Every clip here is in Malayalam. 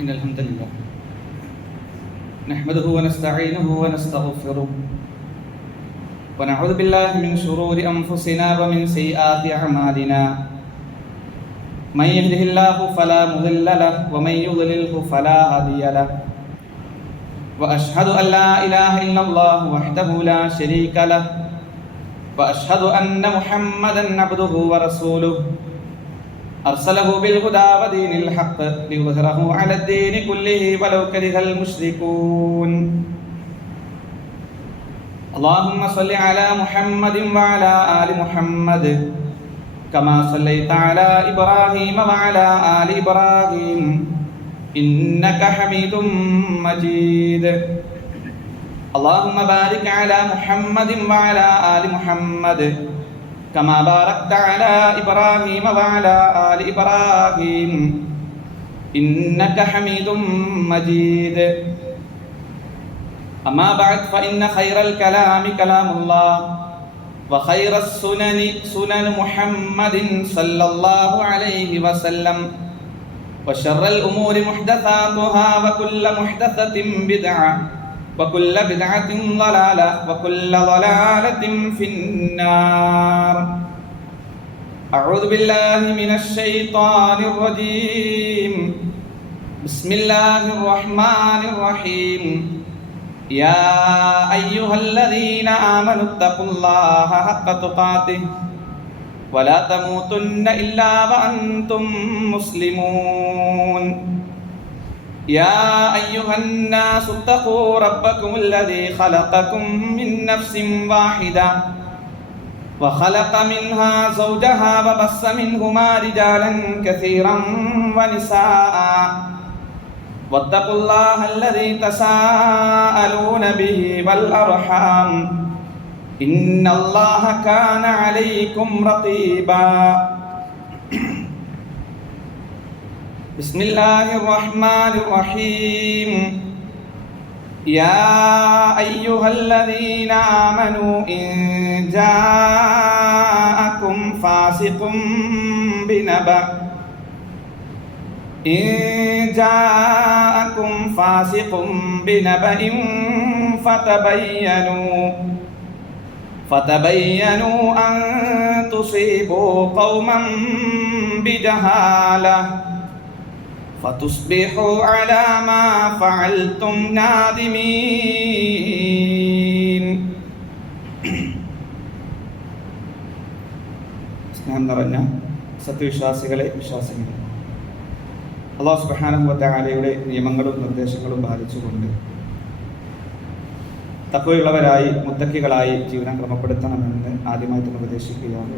إن الحمد لله نحمده ونستعينه ونستغفره ونعوذ بالله من شرور أنفسنا ومن سيئات أعمالنا من يهده الله فلا مضل له ومن يضلله فلا هادي له وأشهد أن لا إله إلا الله وحده لا شريك له وأشهد أن محمدا عبده ورسوله أرسله بالهدى ودين الحق ليظهره على الدين كله ولو كره المشركون اللهم صل على محمد وعلى آل محمد كما صليت على إبراهيم وعلى آل إبراهيم إنك حميد مجيد اللهم بارك على محمد وعلى آل محمد كما باركت على إبراهيم وعلى آل إبراهيم إنك حميد مجيد أما بعد فإن خير الكلام كلام الله وخير السنن سنن محمد صلى الله عليه وسلم وشر الأمور محدثاتها وكل محدثة بدعة وكل بدعة ضلالة وكل ضلالة في النار أعوذ بالله من الشيطان الرجيم بسم الله الرحمن الرحيم يا أيها الذين آمنوا اتقوا الله حق تقاته ولا تموتن إلا وأنتم مسلمون يا أيها الناس اتقوا ربكم الذي خلقكم من نفس واحدة وخلق منها زوجها وبث منهما رجالا كثيرا ونساء واتقوا الله الذي تساءلون به والأرحام إن الله كان عليكم رقيبا بسم الله الرحمن الرحيم يا أيها الذين آمنوا إن جاءكم فاسق بنبأ فتبينوا أن تصيبوا قوما بجهالة فتصبحوا على ما فعلتم نادمين. സ്നേഹം നിറഞ്ഞ സത്യവിശ്വാസികളെ വിശ്വാസികളെ, അല്ലാഹു സുബ്ഹാനഹു വ തആലയുടെ നിയമങ്ങളും നിർദ്ദേശങ്ങളും പാലിച്ചുകൊണ്ട് തഖ്വയുള്ളവരായി മുത്തഖികളായി ജീവിതം ക്രമപ്പെടുത്തണമെന്ന് ആദ്യമായി തന്നെ ഉപദേശിക്കുകയാണ്.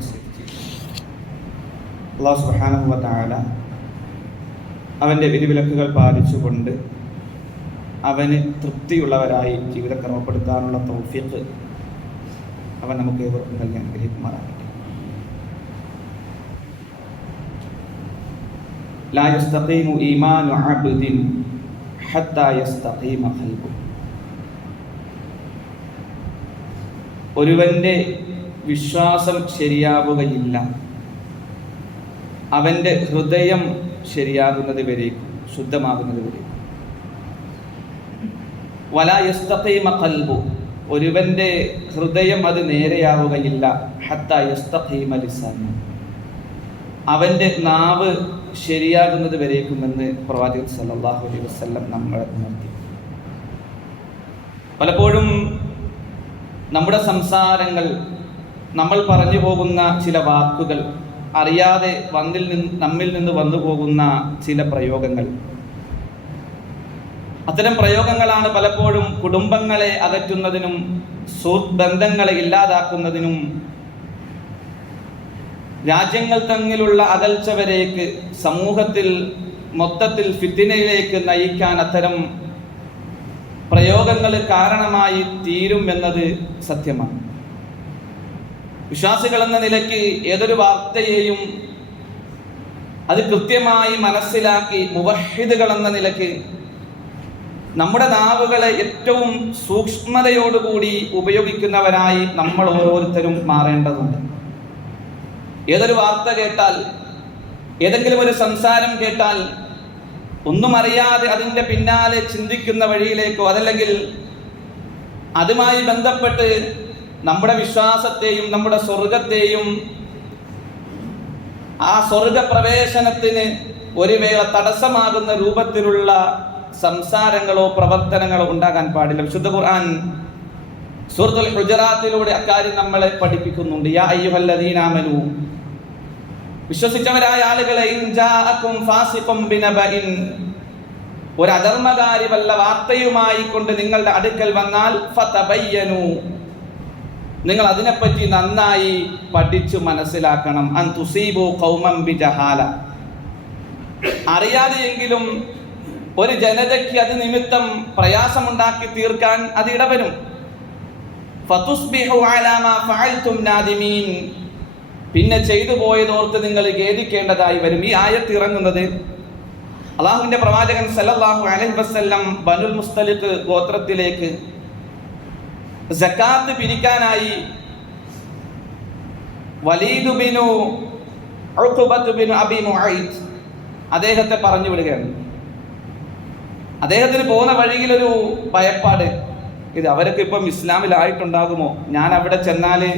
അല്ലാഹു സുബ്ഹാനഹു വ തആല അവൻ്റെ വിധിവിലക്കുകൾ പാലിച്ചുകൊണ്ട് അവന് തൃപ്തിയുള്ളവരായി ജീവിതം ക്രമപ്പെടുത്താനുള്ള തൗഫീഖ് അവൻ നമുക്ക് ഏവർക്കും നൽകി അനുഗ്രഹിക്കുമാറാകട്ടെ. ലാ യസ്തഖീമു ഈമാനു അബ്ദിൻ ഹത്താ യസ്തഖീമ ഖൽബുഹു. ഒരുവന്റെ വിശ്വാസം ശരിയാവുകയില്ല അവൻ്റെ ഹൃദയം ശരിയാകുന്നത് വരേക്കും, ശുദ്ധമാകുന്നത് വരേക്കും. വലാ യസ്തഖീമ ഖൽബു, ഒരുവന്റെ ഹൃദയം അത് നേരെയാവുകയില്ല ഹത്താ യസ്തഖീമ ലിസാനു, അവൻ്റെ നാവ് ശരിയാകുന്നത് വരേക്കുമെന്ന് പ്രവാചകൻ സല്ലല്ലാഹു അലൈഹി വസല്ലം നമ്മളെ ഉണർത്തി. പലപ്പോഴും നമ്മുടെ സംസാരങ്ങൾ, നമ്മൾ പറഞ്ഞു പോകുന്ന ചില വാക്കുകൾ, അറിയാതെ നമ്മിൽ നിന്ന് വന്നു പോകുന്ന ചില പ്രയോഗങ്ങൾ, അത്തരം പ്രയോഗങ്ങളാണ് പലപ്പോഴും കുടുംബങ്ങളെ അകറ്റുന്നതിനും സുഹൃത്ത് ബന്ധങ്ങളെ ഇല്ലാതാക്കുന്നതിനും രാജ്യങ്ങൾ തമ്മിലുള്ള അകൽച്ച വരേക്ക്, സമൂഹത്തിൽ മൊത്തത്തിൽ ഫിത്നയിലേക്ക് നയിക്കാൻ അത്തരം പ്രയോഗങ്ങൾ കാരണമായി തീരും എന്നത് സത്യമാണ്. വിശ്വാസികൾ എന്ന നിലയ്ക്ക് ഏതൊരു വാർത്തയെയും അത് കൃത്യമായി മനസ്സിലാക്കി മുവഹിദുകൾ എന്ന നിലയ്ക്ക് നമ്മുടെ നാവുകളെ ഏറ്റവും സൂക്ഷ്മതയോടുകൂടി ഉപയോഗിക്കുന്നവരായി നമ്മൾ ഓരോരുത്തരും മാറേണ്ടതുണ്ട്. ഏതൊരു വാർത്ത കേട്ടാൽ, ഏതെങ്കിലും ഒരു സംസാരം കേട്ടാൽ ഒന്നും അറിയാതെ അതിൻ്റെ പിന്നാലെ ചിന്തിക്കുന്ന വഴിയിലേക്കോ അതല്ലെങ്കിൽ അതുമായി ബന്ധപ്പെട്ട് നമ്മുടെ വിശ്വാസത്തെയും നമ്മുടെ സ്വർഗത്തെയും ആ സ്വർഗപ്രവേശനത്തിന് ഒരു വേള തടസ്സമാകുന്ന രൂപത്തിലുള്ള സംസാരങ്ങളോ പ്രവർത്തനങ്ങളോ ഉണ്ടാകാൻ പാടില്ല. വിശുദ്ധ ഖുർആൻ സൂറത്തുൽ ഹുജറാത്തിലൂടെ അക്കാര്യം നമ്മളെ പഠിപ്പിക്കുന്നുണ്ട്. യാ അയ്യുഹല്ലദീന ആമനൂ, വിശ്വസിച്ചവരായ ആളുകളെ, ഇൻ ജാഅകും ഫാസിഖും ബിനബഇൻ, ഒരു അധർമ്മകാരി വല്ല വാർത്തയുമായി കൊണ്ട് നിങ്ങളുടെ അടുക്കൽ വന്നാൽ ഫതബയ്യനു, നിങ്ങൾ അതിനെപ്പറ്റി നന്നായി പഠിച്ചു മനസ്സിലാക്കണം. അൻ തുസീബു ഖൗമൻ ബിജഹാല, അറിയാതെയെങ്കിലും ഒരു ജനതയ്ക്ക് അത് നിമിത്തം പ്രയാസമുണ്ടാക്കി തീർക്കാൻ അത് ഇടവരും. ഫതുസ്ബിഹു അലാ മാ ഫഅൽതും നാദിമീൻ, പിന്നെ ചെയ്തു പോയതോർത്ത് നിങ്ങൾ ഖേദിക്കേണ്ടതായി വരും. ഈ ആയത്ത് ഇറങ്ങുന്നത് അള്ളാഹുവിന്റെ പ്രവാചകൻ സല്ലല്ലാഹു അലൈഹി വസല്ലം ബനുൽ മുസ്തലിഖ് ഗോത്രത്തിലേക്ക് സക്കാത്ത് പിരിക്കാനായി വലീദ് ബിനു ഉഖബത്ത് ബിനു അബി മുഅയ്ത് അദ്ദേഹത്തെ പറഞ്ഞു വിടുകയാണ്. അദ്ദേഹത്തിന് പോകുന്ന വഴിയിൽ ഒരു ഭയപ്പാട്, ഇത് അവരൊക്കെ ഇപ്പം ഇസ്ലാമിലായിട്ടുണ്ടാകുമോ, ഞാൻ അവിടെ ചെന്നാല്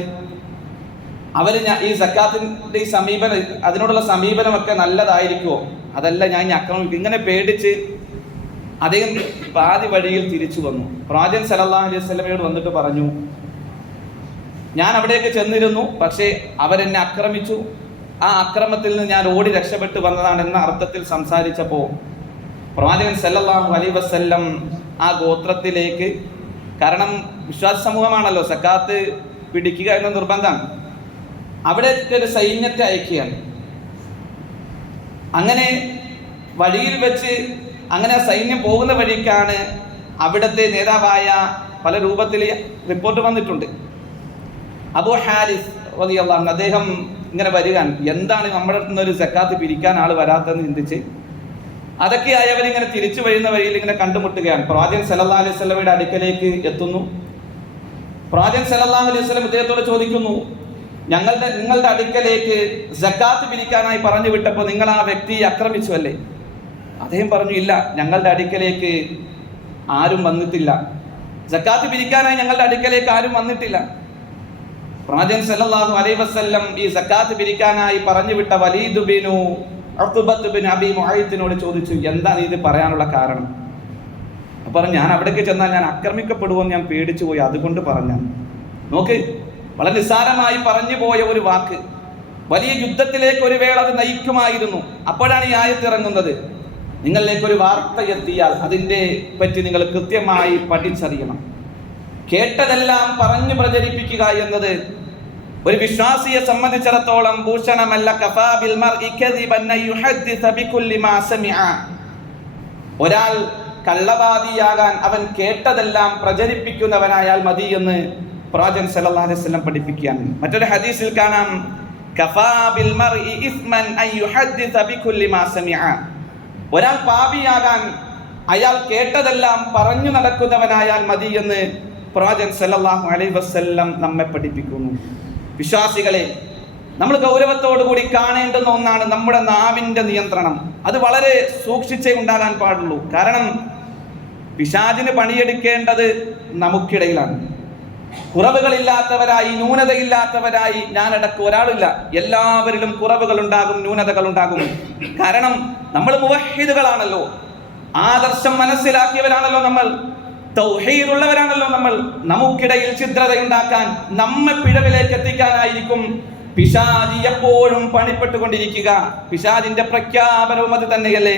അവർ ഈ സക്കാത്തിന്റെ ഈ സമീപനം, അതിനോടുള്ള സമീപനമൊക്കെ നല്ലതായിരിക്കുമോ, അതല്ല ഞാൻ ആക്രമിക്കും, ഇങ്ങനെ പേടിച്ച് അദ്ദേഹം പാതി വഴിയിൽ തിരിച്ചു വന്നു. പ്രവാചകൻ സല്ലല്ലാഹു അലൈഹി വസല്ലമയോട് വന്നിട്ട് പറഞ്ഞു, ഞാൻ അവിടേക്ക് ചെന്നിരുന്നു, പക്ഷേ അവരെന്നെ ആക്രമിച്ചു, ആ അക്രമത്തിൽ നിന്ന് ഞാൻ ഓടി രക്ഷപ്പെട്ടു വന്നതാണെന്ന അർത്ഥത്തിൽ സംസാരിച്ചപ്പോൾ പ്രവാചകൻ സല്ലല്ലാഹു അലൈഹി വസല്ലം ആ ഗോത്രത്തിലേക്ക്, കാരണം വിശ്വാസ സമൂഹമാണല്ലോ, സക്കാത്ത് പിടിക്കുക എന്ന നിർബന്ധമാണ്, അവിടെ ഒരു സൈന്യത്തെ അയക്കുകയാണ്. അങ്ങനെ വഴിയിൽ വെച്ച് അങ്ങനെ സൈന്യം പോകുന്ന വഴിക്കാണ് അവിടുത്തെ നേതാവായ പല രൂപത്തിൽ റിപ്പോർട്ട് വന്നിട്ടുണ്ട്. അബൂ ഹാരിസ് റളിയല്ലാഹു അൻഹു അദ്ദേഹം ഇങ്ങനെ വരികയാണ്, എന്താണ് നമ്മുടെ അടുത്ത് നിന്ന് ഒരു സക്കാത്ത് പിരിക്കാൻ ആൾ വരാത്തതെന്ന് ചിന്തിച്ച് അതൊക്കെയായി അവരിങ്ങനെ തിരിച്ചു വരുന്ന വഴിയിൽ ഇങ്ങനെ കണ്ടുമുട്ടുകയാണ്. പ്രവാചകൻ സല്ലല്ലാഹു അലൈഹി വസല്ലമയുടെ അടുക്കലേക്ക് എത്തുന്നു. പ്രവാചകൻ സല്ലല്ലാഹു അലൈഹി വസല്ലം ഇദ്ദേഹത്തോട് ചോദിക്കുന്നു, നിങ്ങളുടെ അടുക്കലേക്ക് സക്കാത്ത് പിരിക്കാനായി പറഞ്ഞു വിട്ടപ്പോൾ നിങ്ങൾ ആ വ്യക്തിയെ ആക്രമിച്ചു അല്ലേ? അദ്ദേഹം പറഞ്ഞു, ഇല്ല, ഞങ്ങളുടെ അടുക്കലേക്ക് ആരും വന്നിട്ടില്ല, സക്കാത്ത് പിരിക്കാനായി ഞങ്ങളുടെ അടുക്കലേക്ക് ആരും വന്നിട്ടില്ല. പ്രവാചകൻ സല്ലല്ലാഹു അലൈഹി വസല്ലം ഈ സക്കാത്ത് പിരിക്കാനായി പറഞ്ഞു വിട്ട വലീദ് ബിനു ഉഖബത്ത് ബിൻ അബി മുഅയ്തിനോട് ചോദിച്ചു, എന്താണ് ഇത് പറയാനുള്ള കാരണം? അപ്പോൾ പറഞ്ഞു, ഞാൻ അവിടേക്ക് ചെന്നാൽ ഞാൻ ആക്രമിക്കപ്പെടുമെന്ന് ഞാൻ പേടിച്ചു പോയി, അതുകൊണ്ട് പറഞ്ഞാണ്. നോക്ക്, വളരെ നിസ്സാരമായി പറഞ്ഞു പോയ ഒരു വാക്ക് വലിയ യുദ്ധത്തിലേക്ക് ഒരു വേള അത് നയിക്കുമായിരുന്നു. അപ്പോഴാണ് ഈ ആയത്ത് ഇറങ്ങുന്നത്. നിങ്ങളിലേക്ക് ഒരു വാർത്ത എത്തിയാൽ അതിൻ്റെ പറ്റി നിങ്ങൾ കൃത്യമായി പഠിച്ചറിയണം. കേട്ടതെല്ലാം പറഞ്ഞു പ്രചരിപ്പിക്കുക എന്നത് ഒരു വിശ്വാസിയെ സംബന്ധിച്ചിടത്തോളം ഭൂഷണമല്ല. കഫാ ബിൽ മർഇ കദിബൻ യുഹദ്ദിസ ബികുല്ലി മാ സമിഅ, ഒരാൾ കള്ളവാദിയാകാൻ അവൻ കേട്ടതെല്ലാം പ്രചരിപ്പിക്കുന്നവനായാൽ മതി എന്ന് പ്രവാചകൻ സല്ലല്ലാഹു അലൈഹി വസല്ലം പഠിപ്പിക്കുകയാണ്. മറ്റൊരു ഹദീസിൽ കാണാം, കഫാ ബിൽ മർഇ ഇസ്മൻ അൻ യുഹദ്ദിസ ബികുല്ലി മാ സമിഅ, ഒരാൾ പാപിയാകാൻ അയാൾ കേട്ടതെല്ലാം പറഞ്ഞു നടക്കുന്നവനായാൽ മതി എന്ന് പ്രവാചകൻ സല്ലല്ലാഹു അലൈഹി വസല്ലം നമ്മെ പഠിപ്പിക്കുന്നു. വിശ്വാസികളെ, നമ്മൾ ഗൗരവത്തോടു കൂടി കാണേണ്ടുന്ന ഒന്നാണ് നമ്മുടെ നാവിൻ്റെ നിയന്ത്രണം. അത് വളരെ സൂക്ഷിച്ചേ ഉണ്ടാകാൻ പാടുള്ളൂ. കാരണം പിശാചിന് പണിയെടുക്കേണ്ടത് നമുക്കിടയിലാണ്. കുറവുകളില്ലാത്തവരായി, ന്യൂനതയില്ലാത്തവരായി ഞാനടക്കം ഒരാളില്ല. എല്ലാവരിലും കുറവുകൾ ഉണ്ടാകും, ന്യൂനതകൾ ഉണ്ടാകും. കാരണം നമ്മൾ മുവഹ്ഹിദുകളാണല്ലോ, ആദർശം മനസ്സിലാക്കിയവരാണല്ലോ നമ്മൾ, തൗഹീദുള്ളവരാണല്ലോ നമ്മൾ. നമുക്കിടയിൽ ഛിദ്രതയുണ്ടാക്കാൻ, നമ്മെ പിഴവിലേക്ക് എത്തിക്കാനായിരിക്കും പിശാചി എപ്പോഴും പണിപ്പെട്ടുകൊണ്ടിരിക്കുക. പിശാചിന്റെ പ്രഖ്യാപനവും അത് തന്നെയല്ലേ,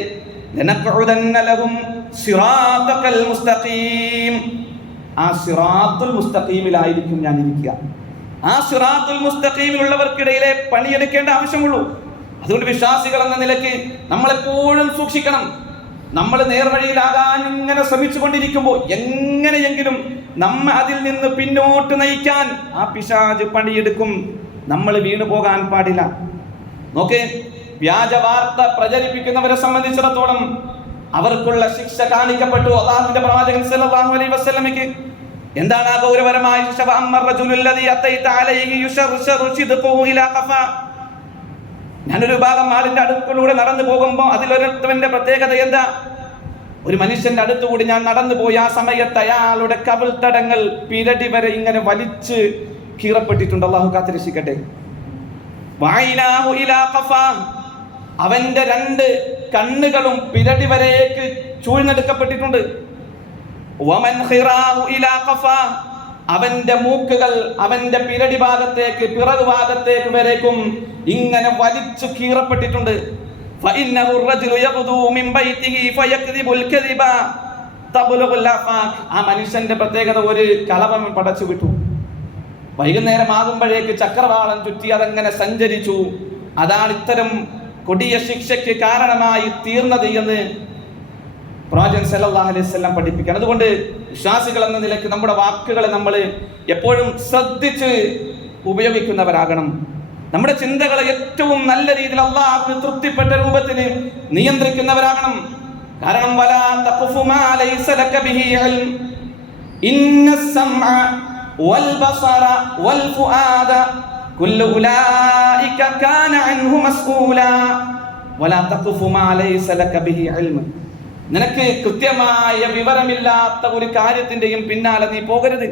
ലനഖഉദന്ന ലഹും സിറാത്തൽ മുസ്തഖീം, ആ സിറാത്തുൽ മുസ്തഖീമിലായിരിക്കും ഞാൻ ഇരിക്കുക. ആ സിറാത്തുൽ മുസ്തഖീമിലുള്ളവർക്കിടയിലെ പണിയെടുക്കേണ്ട ആവശ്യമുള്ളൂ. അതുകൊണ്ട് വിശ്വാസികൾ എന്ന നിലയ്ക്ക് നമ്മളെപ്പോഴും സൂക്ഷിക്കണം. നമ്മൾ നേർവഴിയിലാകാൻ ഇങ്ങനെ ശ്രമിച്ചു കൊണ്ടിരിക്കുമ്പോൾ എങ്ങനെയെങ്കിലും നമ്മെ അതിൽ നിന്ന് പിന്നോട്ട് നയിക്കാൻ ആ പിശാച് പണിയെടുക്കും. നമ്മൾ വീണു പോകാൻ പാടില്ല. നോക്കേ, വ്യാജ വാർത്ത പ്രചരിപ്പിക്കുന്നവരെ സംബന്ധിച്ചിടത്തോളം അവർക്കുള്ള ശിക്ഷ കാണിക്കപ്പെട്ടു. അല്ലാഹുവിന്റെ പ്രവാചകൻ സല്ലല്ലാഹു അലൈഹി വസല്ലമയ്ക്ക് എന്താണ് ആ ഗൗരവകരമായ ശിക്ഷ? ഞാനൊരു ഭാഗം ആളിന്റെ അടുക്കളൂടെ നടന്നു പോകുമ്പോൾ അതിലൊരുത്തവന്റെ പ്രത്യേകത എന്താ? ഒരു മനുഷ്യന്റെ അടുത്തുകൂടി ഞാൻ നടന്നു പോയി ആ സമയത്ത് അയാളുടെ കവിൾത്തടങ്ങൾ പിരടി വരെ ഇങ്ങനെ വലിച്ച് കീറപ്പെട്ടിട്ടുണ്ട്. അല്ലാഹു കാത്തിരക്ഷിക്കട്ടെ. അവന്റെ 2 കണ്ണുകളും പിരടി വരേക്ക് ചൂഴ്ന്നെടുക്കപ്പെട്ടിട്ടുണ്ട്. അവന്റെ മൂക്കുകൾ അവന്റെ പിരടി ഭാഗത്തേക്ക് പിറകു ഭാഗത്തേക്ക് വരേക്കും ഇങ്ങനെ വലിച്ചു കീറപ്പെട്ടിട്ടുണ്ട്. ആ മനുഷ്യന്റെ പ്രത്യേകത, ഒരു കളവൻ പടച്ചു വിട്ടു. വൈകുന്നേരം ആകുമ്പോഴേക്ക് ചക്രവാളം ചുറ്റി അതങ്ങനെ സഞ്ചരിച്ചു. അതാണ് ഇത്തരം കൊടിയ ശിക്ഷയ്ക്ക് കാരണമായി തീർന്നത് എന്ന് പ്രവാചകൻ സല്ലല്ലാഹു അലൈഹി വസല്ലം പഠിപ്പിക്കുകയാണ്. അതുകൊണ്ട് വിശ്വാസികൾ എന്ന നിലയ്ക്ക് നമ്മുടെ വാക്കുകളെ നമ്മൾ എപ്പോഴും ശ്രദ്ധിച്ച് ഉപയോഗിക്കുന്നവരാകണം. നമ്മുടെ ചിന്തകളെ ഏറ്റവും നല്ല രീതിയിൽ അല്ലാഹുവിന് തൃപ്തിപ്പെട്ട രൂപത്തിൽ നിയന്ത്രിക്കുന്നവരാകണം. കാരണം വലാ തഖഫു മാ ലൈസ ലക ബിഹി ഇൽം ഇന്നസ് സമഅ വൽ ബസറ വൽ ഫുആദ കുല്ലു ഉലൈക കാന അൻഹു മസ്ഊല വലാ തഖഫു മാ ലൈസ ലക ബിഹി ഇൽം. നിനക്ക് കൃത്യമായ വിവരമില്ലാത്ത ഒരു കാര്യത്തിന്റെയും പിന്നാലെ നീ പോകരുത്.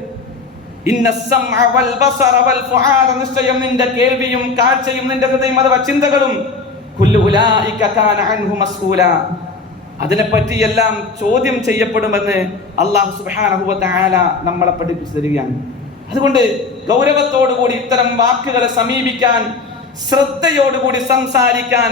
നിശ്ചയം നിന്റെ കേൾവിയും കാഴ്ചയും നിന്റെ ഹൃദയം അഥവാ ചിന്തകളും അതിനെപ്പറ്റിയെല്ലാം ചോദ്യം ചെയ്യപ്പെടുമെന്ന് അല്ലാഹു സുബ്ഹാനഹു വ തആല നമ്മളെ പഠിപ്പിച്ചു തരികയാണ്. അതുകൊണ്ട് ഗൗരവത്തോടുകൂടി ഇത്തരം വാക്കുകളെ സമീപിക്കാൻ, ശ്രദ്ധയോടുകൂടി സംസാരിക്കാൻ,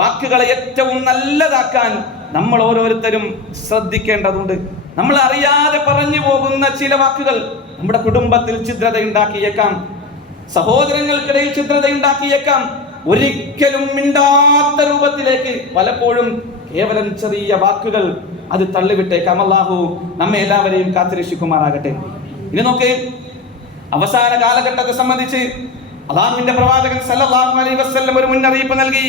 വാക്കുകളെ ഏറ്റവും നല്ലതാക്കാൻ നമ്മൾ ഓരോരുത്തരും ശ്രദ്ധിക്കേണ്ടതുണ്ട്. നമ്മൾ അറിയാതെ പറഞ്ഞു പോകുന്ന ചില വാക്കുകൾ നമ്മുടെ കുടുംബത്തിൽ ഛിദ്രത ഉണ്ടാക്കിയേക്കാം, സഹോദരങ്ങൾക്കിടയിൽ ഛിദ്രത ഉണ്ടാക്കിയേക്കാം. ഒരിക്കലും മിണ്ടാത്ത രൂപത്തിലേക്ക് പലപ്പോഴും കേവലം ചെറിയ വാക്കുകൾ അത് തള്ളിവിട്ടേക്കാം. അല്ലാഹു നമ്മെ എല്ലാവരെയും കാത്തുരക്ഷിക്കുമാറാകട്ടെ. ഇനി നോക്ക്, അവസാന കാലഘട്ടത്തെ സംബന്ധിച്ച് അല്ലാഹുവിന്റെ പ്രവാചകൻ സല്ലല്ലാഹു അലൈഹി വസല്ലം ഒരു മുന്നറിയിപ്പ് നൽകി.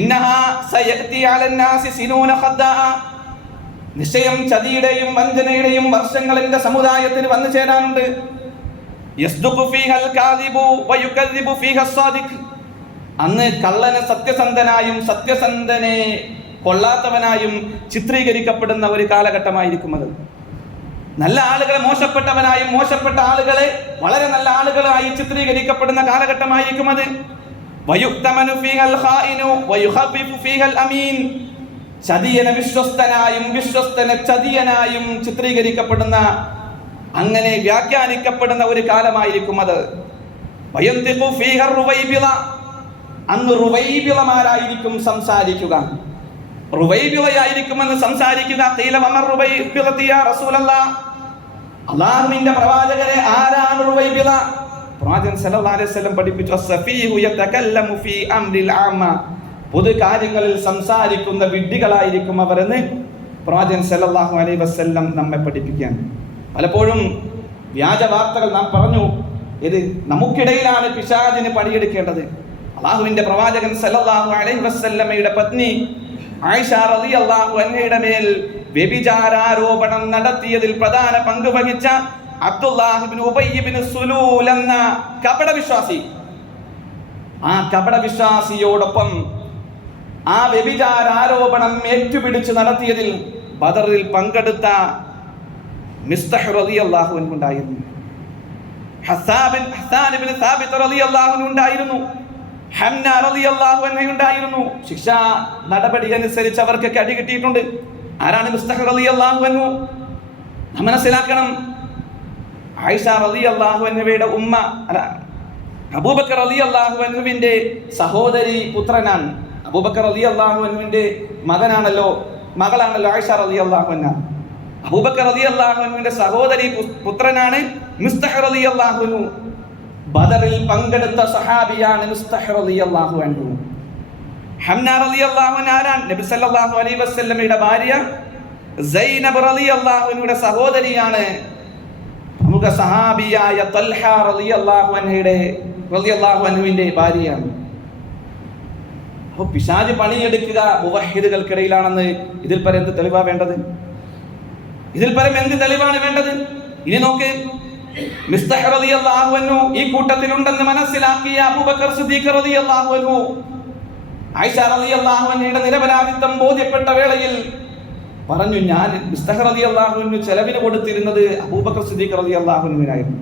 ഇന്നഹാ സയഅതി അലന്നാസി സിനൂന ഖദ്ദാ, നിശ്ചയം ചതിയുടെയും വഞ്ചനയുടെയും വർഷങ്ങൾ എന്റെ സമുദായത്തിന് വന്നു ചേരാനുണ്ട്. യസ്ദുഖു ഫീഹൽ കാദിബു വയുകദ്ദിബു ഫീഹസ് സാദിഖ്, അന്ന് കള്ളനെ സത്യസന്ധനായും സത്യസന്ധനെ കൊള്ളാത്തവനായും ചിത്രീകരിക്കപ്പെടുന്ന ഒരു കാലഘട്ടമായിരിക്കും അത്. നല്ല ആളുകളെ മോശപ്പെട്ടവനായും മോശപ്പെട്ട ആളുകളെ വളരെ നല്ല ആളുകളായി ചിത്രീകരിക്കപ്പെടുന്ന കാലഘട്ടമായിരിക്കും അത്. വയുക്തമനു ഫീഹൽ ഖായിനു വയുഖഫിഫു ഫീഹൽ അമീൻ, ചതിയനെ വിശ്വസ്തനായും വിശ്വസ്തനെ ചതിയനായും ചിത്രീകരിക്കപ്പെടുന്ന, അങ്ങനെ വ്യാഖ്യാനിക്കപ്പെടുന്ന ഒരു കാലമായിരിക്കും അത്. വയന്തിഖു ഫീഹർ റുവൈബിള, അന്ന് റുവൈബിളമാരായിരിക്കും സംസാരിക്കുക, റുവൈബിളയായിരിക്കുമെന്ന് സംസാരിക്കുക. ഖീല വമർ റുവൈബിളതി യാ റസൂലല്ലാഹ്, അല്ലാഹുവിന്റെ പ്രവാചകരെ ആരാണ് റുവൈബിള? പ്രവാചകൻ സല്ലല്ലാഹു അലൈഹി വസല്ലം പഠിപ്പിച്ചു, അസ്സഫീഹു യതകല്ലമു ഫീ അംരിൽ ആമ, പൊതു കാര്യങ്ങളിൽ സംസാരിക്കുന്ന വിഡ്ഢികളായിരിക്കും അവർ എന്ന് പ്രവാചകൻ സല്ലല്ലാഹു അലൈഹി വസല്ലം നമ്മെ പഠിപ്പിക്കാൻ. പലപ്പോഴും വ്യാജ വാർത്തകൾ നാം പറഞ്ഞു, ഇത് നമുക്കിടയിലാണ് പിശാചിന് പണിയെടുക്കേണ്ടത്. അല്ലാഹുവിന്റെ പ്രവാചകൻ സല്ലല്ലാഹു അലൈഹി വസല്ലമയുടെ പത്നി ആയിഷ റളിയല്ലാഹു അൻഹയുടെ മേൽ വ്യഭിചാരാരോപണം നടത്തിയതിൽ പ്രധാന പങ്ക് വഹിച്ച അബ്ദുല്ലാഹ് ഇബ്നു ഉബയ്യ് ഇബ്നു സുലൂൽ എന്ന കപടവിശ്വാസി, ആ കപടവിശ്വാസിയോടൊപ്പം ആ വ്യഭിചാരാരോപണം ഏറ്റുപിടിച്ച് നടത്തിയതിൽ ബദറിൽ പങ്കെടുത്ത മിസ്തഹ് റളിയല്ലാഹു അൻഹു ഉണ്ടായിരുന്നു, ഹസ്സാൻ ഇബ്നു സാബിത്ത് റളിയല്ലാഹു അൻഹു ഉണ്ടായിരുന്നു, ഹംന റളിയല്ലാഹു അൻഹു ഉണ്ടായിരുന്നു. ശിക്ഷാ നടപടി അനുസരിച്ച് അവർക്ക് അടി കിട്ടിയിട്ടുണ്ട്. ആരാണ് മിസ്തഹ് റളിയല്ലാഹു അൻഹു? നാം മനസ്സിലാക്കണം, ആയിഷ റളിയല്ലാഹു അൻഹയുടെ ഉമ്മ അബൂബക്കർ റളിയല്ലാഹു അൻഹുവിന്റെ സഹോദരി പുത്രനാണ്. അബൂബക്കർ റളിയല്ലാഹു അൻഹുവിന്റെ മകളാണല്ലോ ആയിഷ റളിയല്ലാഹു അൻഹ. അബൂബക്കർ റളിയല്ലാഹു അൻഹുവിന്റെ സഹോദരി പുത്രനാണ് മിസ്തഹ് റളിയല്ലാഹു അൻഹു. ബദറിൽ പങ്കെടുത്ത സഹാബിയാണ് മിസ്തഹ് റളിയല്ലാഹു അൻഹു. ഹംന റളിയല്ലാഹു അൻഹ ആരാണ്? നബി സല്ലല്ലാഹു അലൈഹി വസല്ലമയുടെ ഭാര്യ സൈനബ് റളിയല്ലാഹു അൻഹയുടെ സഹോദരിയാണ്. പ്രമുഖ സഹാബിയായ തൽഹ റളിയല്ലാഹു അൻഹുവിന്റെ ഭാര്യയാണ്. അപ്പോൾ പിശാച് പണിയെടുക്കുക മുവഹിദുകൾക്കിടയിലാണെന്ന് ഇതിൽ പരം എന്ത് തെളിവാണ് വേണ്ടത്? ഇതിൽ പരം എന്ത് തെളിവാണ് വേണ്ടത്? ഇനി നോക്ക്, മിസ്തഹ് റളിയല്ലാഹു അൻഹു ഈ കൂട്ടത്തിലുണ്ടെന്ന് മനസ്സിലാക്കിയ അബൂബക്കർ സിദ്ദീഖ് റളിയല്ലാഹു അൻഹു ആയിഷ റളിയല്ലാഹു അൻഹയുടെ നിരപരാധിത്വം ബോധ്യപ്പെട്ട വേളയിൽ പറഞ്ഞു, ഞാൻ മിസ്തഹ് റളിയല്ലാഹു അൻഹു ചെലവിന് കൊടുത്തിരുന്നത് അബൂബക്കർ സിദ്ദീഖ് റളിയല്ലാഹു അൻഹുവിനായിരുന്നു.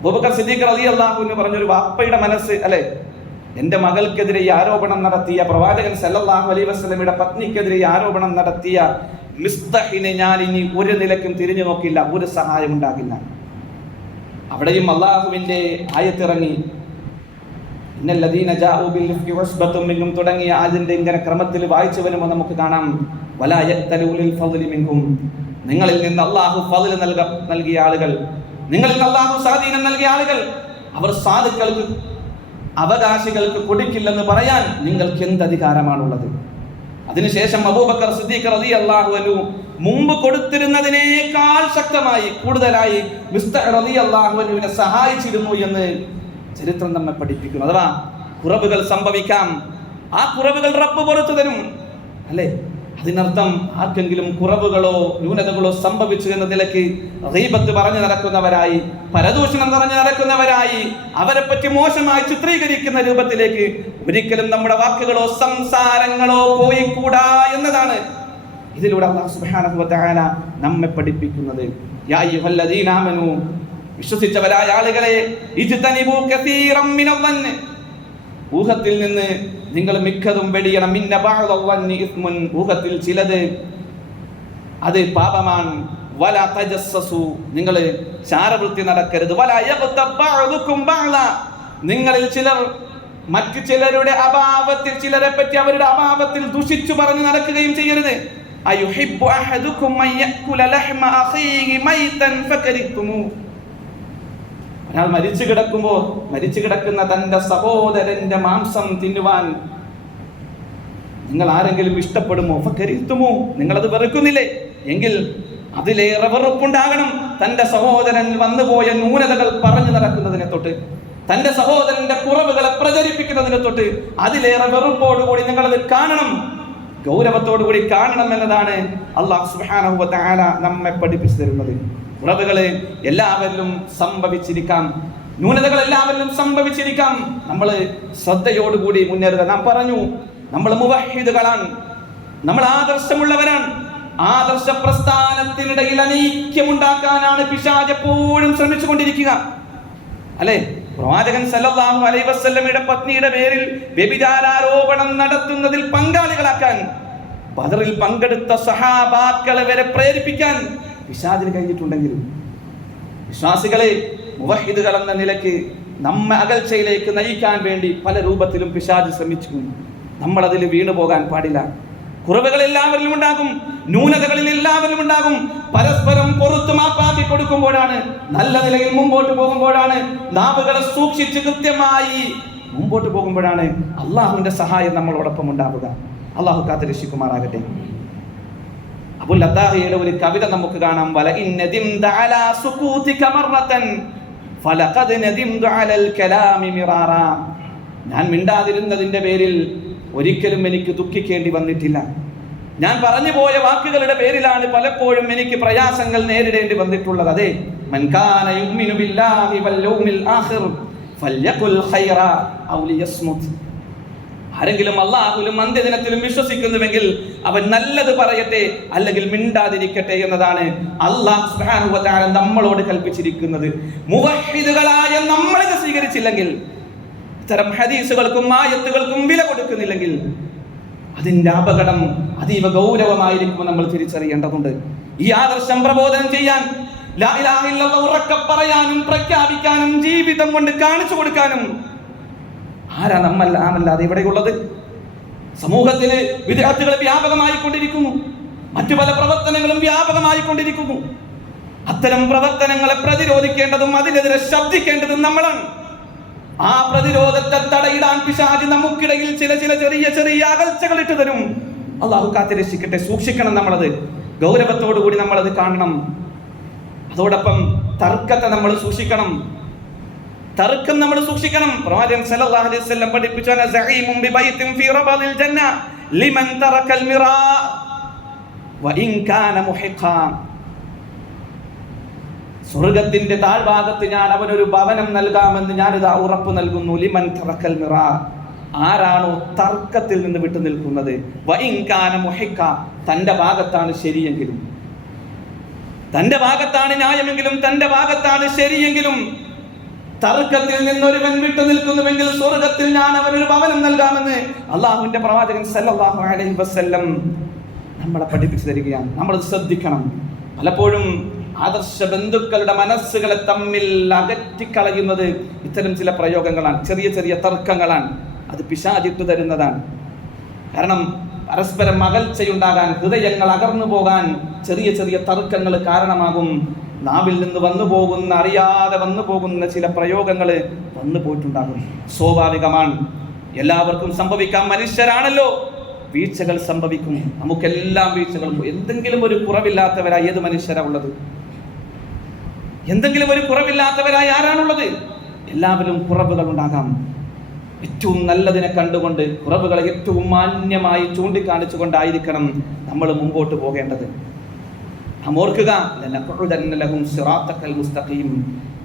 അബൂബക്കർ സിദ്ദീഖ് റളിയല്ലാഹു അൻഹു പറഞ്ഞൊരു വാപ്പയുടെ മനസ്സ് അല്ലെ, എന്റെ മകൾക്കെതിരെ ഈ ആരോപണം നടത്തിയ പ്രവാചകൻ സല്ലല്ലാഹു അലൈഹി വസല്ലമയുടെ പത്നിക്കെതിരെ ആരോപണം നടത്തിയ മിസ്തഹിനെ ഞാൻ ഇനി ഒരു നിലയ്ക്കും തിരിഞ്ഞു നോക്കില്ല, ഒരു സഹായം ഉണ്ടാകില്ല. അവിടെയും അള്ളാഹുവിന്റെ ആയത്തിറങ്ങി, ഇന്നല്ലദീന ജാഊ ബിൽ ഇഫ്കി ഉസ്ബത്തും മിൻകും തുടങ്ങിയ അതിന്റെ ഇങ്ങനെ ക്രമത്തിൽ വായിച്ചു വരുമ്പോൾ നമുക്ക് കാണാം, വലാ യഅ്തലു ലിൽ ഫദ്ലി മിൻകും, നിങ്ങളിൽ നിന്ന് അല്ലാഹു ഫദ്ൽ നൽകിയ ആളുകൾ, നിങ്ങളിൽ നിന്ന് അല്ലാഹു സ്വാധീനം നൽകിയ ആളുകൾ, അവർ സാധുക്കൾക്ക് അവകാശികൾക്ക് കൊടുക്കില്ലെന്ന് പറയാൻ നിങ്ങൾക്ക് എന്ത് അധികാരമാണുള്ളത്? അതിനുശേഷം അബൂബക്കർ സിദ്ദീഖ് റളിയല്ലാഹു അൻഹു മുമ്പ് കൊടുത്തിരുന്നതിനേക്കാൾ ശക്തമായി കൂടുതലായി മിസ്തഹ് റളിയല്ലാഹു അൻഹുവിനെ സഹായിച്ചിരുന്നു എന്ന് ചരിത്രം നമ്മെ പഠിപ്പിക്കുന്നു. അഥവാ കുറവുകൾ സംഭവിക്കാം, ആ കുറവുകൾ റബ്ബ് പുറത്തു തരും അല്ലേ? അതിനർത്ഥം ആർക്കെങ്കിലും കുറവുകളോ ന്യൂനതകളോ സംഭവിച്ചു എന്ന നിലയ്ക്ക് ഗീബത്ത് പറഞ്ഞു നടക്കുന്നവരായി, പരദൂഷണം പറഞ്ഞു നടക്കുന്നവരായി, അവരെ പറ്റി മോശമായി ചിത്രീകരിക്കുന്ന രൂപത്തിലേക്ക് ഒരിക്കലും നമ്മുടെ വാക്കുകളോ സംസാരങ്ങളോ പോയിക്കൂടാ എന്നതാണ് ഇതിലൂടെ അല്ലാഹു സുബ്ഹാനഹു വ തആല നമ്മെ പഠിപ്പിക്കുന്നത്. യാ അയ്യുഹല്ലദീന ആമനൂ, വിശ്വസിച്ചവരായ ആളുകളെ, ഇജ്തനിബൂ കസീറൻ മിനൽ-ളന്ന്, ഊഹത്തിൽ നിന്ന് നിങ്ങൾ മിക്കതും വെടിയണം. മിന്ന ബഅദ-ളന്നി ഇസ്മുൻ, ഊഹത്തിൽ ചിലത് അത് പാപമാണ്. വലാ തജസ്സസു, നിങ്ങൾ ചാരവൃത്തി നടക്കരുത്. വലാ യഗ്തബ് ബഅദുകും ബഅദ, നിങ്ങളിൽ ചിലർ മറ്റു ചിലരുടെ അഭാവത്തിൽ, ചിലരെ പറ്റി അവരുടെ അഭാവത്തിൽ ദുഷിച്ചു പറഞ്ഞു നടക്കുകയും ചെയ്യരുത്. അയുഹിബ്ബു അഹദുകും അൻ യഅകുല ലഹ്മ അഖീഹി മൈതൻ ഫകരിഹ്തുമു, ഒരാൾ മരിച്ചു കിടക്കുന്ന തന്റെ സഹോദരന്റെ മാംസം തിന്നുവാൻ നിങ്ങൾ ആരെങ്കിലും ഇഷ്ടപ്പെടുമോ? ഫകരിഹ്തുമു, നിങ്ങളത് വെറുക്കുന്നില്ലേ? എങ്കിൽ അതിലേറെ വെറുപ്പുണ്ടാകണം തന്റെ സഹോദരൻ വന്നുപോയ ന്യൂനതകൾ പറഞ്ഞു നടക്കുന്നതിനെ തൊട്ട്, തന്റെ സഹോദരന്റെ കുറവുകളെ പ്രചരിപ്പിക്കുന്നതിനെ തൊട്ട് അതിലേറെ വെറുപ്പോടുകൂടി നിങ്ങളത് കാണണം, ഗൗരവത്തോടുകൂടി കാണണം എന്നതാണ് അല്ലാഹു സുബ്ഹാനഹു വ തആല നമ്മെ പഠിപ്പിച്ചു തരുന്നത്. കുറവുകള് എല്ലാവരിലും സംഭവിച്ചിരിക്കാം, ന്യൂനതകൾ എല്ലാവരിലും സംഭവിച്ചിരിക്കാം. നമ്മൾ ശ്രദ്ധയോടുകൂടി മുന്നേറുക. നാം പറഞ്ഞു, നമ്മൾ മുവഹ്ഹിദുകളാണ്, നമ്മൾ ആദർശമുള്ളവരാണ്. ആദർശ പ്രസ്ഥാനത്തിനിടയിൽ അനൈക്യമുണ്ടാക്കാനാണ് പിശാച് എപ്പോഴും ശ്രമിച്ചുകൊണ്ടിരിക്കുക അല്ലെ? പ്രവാചകൻ സല്ലല്ലാഹു അലൈഹി വസല്ലമയുടെ പത്നിയുടെ പേരിൽ വ്യഭിചാരാരോപണം നടത്തുന്നതിൽ പങ്കാളികളാക്കാൻ, ബദറിൽ പങ്കെടുത്ത സഹാബാക്കളെ വരെ പ്രേരിപ്പിക്കാൻ പിശാചിന് കഴിഞ്ഞിട്ടുണ്ടെങ്കിൽ, വിശ്വാസികളെ മുവഹ്ഹിദുകൾ എന്ന നിലയ്ക്ക് നമ്മെ അകൽച്ചയിലേക്ക് നയിക്കാൻ വേണ്ടി പല രൂപത്തിലും പിശാച് ശ്രമിച്ചു. നമ്മൾ അതിൽ വീണു പോകാൻ പാടില്ല. കുറവുകൾ എല്ലാവരിലും ഉണ്ടാകും, ന്യൂനതകളിൽ എല്ലാവരിലും ഉണ്ടാകും. പരസ്പരം പൊറുത്തു മാപ്പാക്കി കൊടുക്കുമ്പോഴാണ്, നല്ല നിലയിൽ മുമ്പോട്ട് പോകുമ്പോഴാണ്, നാവുകളെ സൂക്ഷിച്ച് കൃത്യമായി മുമ്പോട്ട് പോകുമ്പോഴാണ് അള്ളാഹുവിന്റെ സഹായം നമ്മളോടൊപ്പം ഉണ്ടാവുക. അള്ളാഹു കാത്ത് രക്ഷിക്കുമാറാകട്ടെ. അബുൽ അത്താഹിയുടെ ഒരു കവിത നമുക്ക് കാണാം. വലഇൻ നദിംത അലാ സുകൂതിക മർറതൻ ഫലഖദ് നദിംതു അലൽ കലാമി മിറാറാ, ഞാൻ മിണ്ടാതിരുന്നതിന്റെ പേരിൽ ഒരിക്കലും എനിക്ക് ദുഃഖിക്കേണ്ടി വന്നിട്ടില്ല. ഞാൻ പറഞ്ഞു പോയ വാക്കുകളുടെ പേരിലാണ് പലപ്പോഴും എനിക്ക് പ്രയാസങ്ങൾ നേരിടേണ്ടി വന്നിട്ടുള്ളത്. അതെ, മൻ കാന യുമിനു ബില്ലാഹി വൽ യൗമിൽ ആഖിർ ഫൽയഖുൽ ഖൈറ ഔ ലിയസ്മുത്, ആരെങ്കിലും അല്ലാഹുവിലും അന്ത്യദിനത്തിലും വിശ്വസിക്കുന്നുവെങ്കിൽ അവൻ നല്ലത് പറയട്ടെ, അല്ലെങ്കിൽ മിണ്ടാതിരിക്കട്ടെ എന്നതാണ് അല്ലാഹു സുബ്ഹാനഹു വ തആല നമ്മളോട് കൽപ്പിച്ചിരിക്കുന്നത്. മുവഹ്ഹിദുകളായ നമ്മളിത് സ്വീകരിച്ചില്ലെങ്കിൽ, ഇത്തരം ഹദീസുകൾക്കും ആയത്തുകൾക്കും വില കൊടുക്കുന്നില്ലെങ്കിൽ അതിന്റെ അപകടം അതീവ ഗൗരവമായിരിക്കും നമ്മൾ തിരിച്ചറിയേണ്ടതുണ്ട്. ഈ ആദർശം പ്രബോധനം ചെയ്യാൻ, ലാ ഇലാഹ ഇല്ലല്ലാഹ് ഉറക്കെ പറയാനും പ്രഖ്യാപിക്കാനും ജീവിതം കൊണ്ട് കാണിച്ചു കൊടുക്കാനും ആരാ നാമല്ലാതെ ഇവിടെയുള്ളത്? സമൂഹത്തിൽ വിദ്യാർത്ഥികൾ വ്യാപകമായി കൊണ്ടിരിക്കുന്നു, മറ്റു പല പ്രവർത്തനങ്ങളും വ്യാപകമായി കൊണ്ടിരിക്കുന്നു. അത്തരം പ്രവർത്തനങ്ങളെ പ്രതിരോധിക്കേണ്ടതും അതിനെതിരെ ശബ്ദിക്കേണ്ടതും നമ്മളാണ്. ആ പ്രതിരോധത്തെ തടയിടാൻ പിശാച് നമുക്കിടയിൽ ചില ചെറിയ അകൽച്ചകൾ ഇട്ടു തരും. അള്ളാഹു കാത്ത് രക്ഷിക്കട്ടെ. സൂക്ഷിക്കണം, നമ്മളത് ഗൗരവത്തോടുകൂടി നമ്മളത് കാണണം. അതോടൊപ്പം തർക്കത്തെ നമ്മൾ സൂക്ഷിക്കണം, തർക്കം നമ്മൾ സൂക്ഷിക്കണം. പ്രവാചകൻ സല്ലല്ലാഹു അലൈഹി വസല്ലം പഠിപ്പിച്ചു, അന സഈമുൻ ബിബൈതിൻ ഫീ റബദിൽ ജന്ന ലിമൻ തറക്കൽ മിറാ വഇൻ കാന മുഹിഖാ. സ്വർഗത്തിന്റെ താഴ്ഭാഗത്ത് ഞാൻ അവനൊരു ഭവനം നൽകാമെന്ന് ഞാനിതാ ഉറപ്പ് നൽകുന്നു. ലിമൻ തറക്കൽ മിറാ, ആരാണോ തർക്കത്തിൽ നിന്ന് വിട്ടു നിൽക്കുന്നത്. വഇൻകാന മുഹിക്ക, തന്റെ ഭാഗത്താണ് ശരിയെങ്കിലും, തന്റെ ഭാഗത്താണ് ന്യായമെങ്കിലും, തന്റെ ഭാഗത്താണ് ശരിയെങ്കിലും തർക്കത്തിൽ നിന്നൊരുവൻ വിട്ടു നിൽക്കുന്നുവെങ്കിൽ സ്വർഗത്തിൽ ഞാൻ അവനൊരു ഭവനം നൽകാമെന്ന് അള്ളാഹുവിന്റെ പ്രവാചകൻ സല്ലല്ലാഹു അലൈഹി വസല്ലം നമ്മളെ പഠിപ്പിച്ചു തരികയാണ്. നമ്മളത് ശ്രദ്ധിക്കണം. പലപ്പോഴും ആദർശ ബന്ധുക്കളുടെ മനസ്സുകളെ തമ്മിൽ അകറ്റിക്കളയുന്നത് ഇത്തരം ചില പ്രയോഗങ്ങളാണ്, ചെറിയ ചെറിയ തർക്കങ്ങളാണ്. അത് പിശാചിട്ട് തരുന്നതാണ്. കാരണം പരസ്പരം അകൽച്ചയുണ്ടാകാൻ, ഹൃദയങ്ങൾ അകർന്നു പോകാൻ ചെറിയ ചെറിയ തർക്കങ്ങൾ കാരണമാകും. നാവിൽ നിന്ന് വന്നു പോകുന്ന, അറിയാതെ വന്നു പോകുന്ന ചില പ്രയോഗങ്ങൾ വന്നു പോയിട്ടുണ്ടാകും. സ്വാഭാവികമാണ്, എല്ലാവർക്കും സംഭവിക്കാം. മനുഷ്യരാണല്ലോ, വീഴ്ചകൾ സംഭവിക്കും. നമുക്കെല്ലാം വീഴ്ചകളും, എന്തെങ്കിലും ഒരു കുറവില്ലാത്തവരായി ഏത് മനുഷ്യരാ ഉള്ളത്? എന്തെങ്കിലും ഒരു കുറവില്ലാത്തവരായി ആരാണുള്ളത്? എല്ലാവരും കുറവുകൾ ഉണ്ടാകാം. ഏറ്റവും നല്ലതിനെ കണ്ടുകൊണ്ട് കുറവുകളെ ഏറ്റവും മാന്യമായി ചൂണ്ടിക്കാണിച്ചുകൊണ്ടായിരിക്കണം നമ്മൾ മുമ്പോട്ട് പോകേണ്ടത്. ഓർക്കുക,